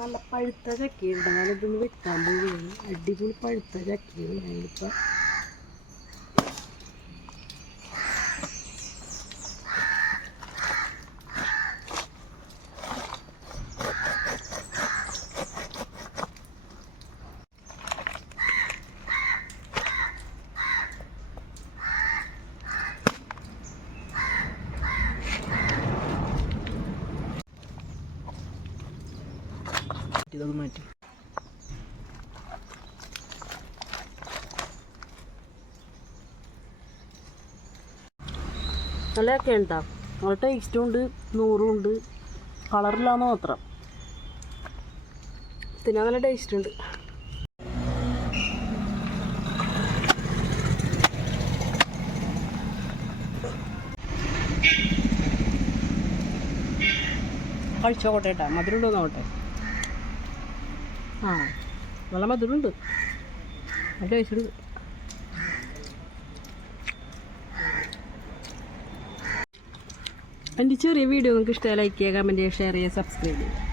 നല്ല പഴുത്ത ചക്കയുണ്ട്. ഞാനിതൊന്ന് വെക്കാൻ പോവുകയാണ്. അടിപൊളി പഴുത്ത ചക്കയാണ്. ഞാനിപ്പോൾ ഇതൊന്ന് മാറ്റി നല്ലതൊക്കെ ഉണ്ടോ? നല്ല ടേസ്റ്റും ഉണ്ട്, നൂറും ഉണ്ട്. കളറില്ലാന്ന് മാത്രം. തിന്നാൻ നല്ല ടേസ്റ്റ് ഉണ്ട്. കഴിച്ചോട്ടെ കേട്ടോ. മധുരം ഉണ്ടോ നോട്ടെ. നല്ല മധുരമുണ്ട്, നല്ല ടേസ്റ്റ് ഉണ്ട്. എൻ്റെ ചെറിയ വീഡിയോ നിങ്ങൾക്ക് ഇഷ്ടമായി ലൈക്ക് ചെയ്യുക, കമൻറ്റ് ചെയ്യുക, ഷെയർ ചെയ്യുക, സബ്സ്ക്രൈബ് ചെയ്യുക.